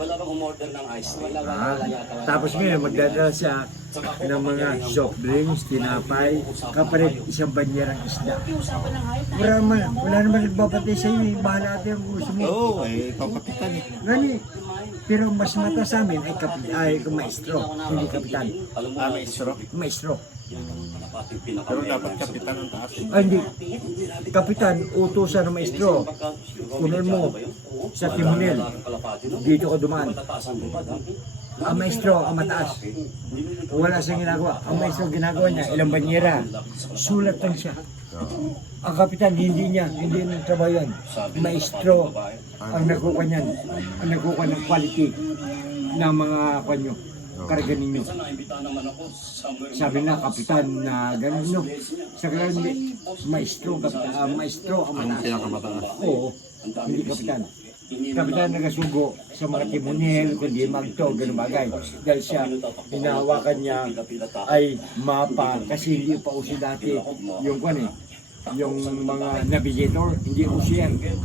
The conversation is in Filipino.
Wala bang umorder ng ice cream? Ah, tapos ngayon, magdadala siya ng mga soft drinks, tinapay, kapalit isang banyerang isda. Wala naman nagbabatay sa iyo, bahala natin ang gusto mo. Oo, ikaw kapitan eh. Gani. Pero mas mata sa amin ay maestro, hindi kapitan. Maestro. Maestro. Pero dapat kapitan ang taas eh. Ay, hindi. Kapitan, utusan ng maestro. Kunin mo sa timonel. Dito ka dumaan. Ang maestro, ang mataas. Wala siyang ginagawa. Ang maestro, ginagawa niya, ilang banyera. Sulat lang siya. Ang kapitan, hindi ng trabaho yan. Maestro ang nakukuha niyan. Ang nakukuha ng quality ng mga kanyo. Karga ninyo. Sabi na, kapitan na gano'n nyo. Sa kanya, maestro, kapitan, maestro ang mataas. Pinakamataas. Oo, hindi kapitan. Kapitan nagasugo sa mga timonel, kundi magto, gano'ng bagay. Dahil siya, hinahawakan niya ay mapa, kasi hindi pa uso dati yung yung mga navigator, hindi uso yan.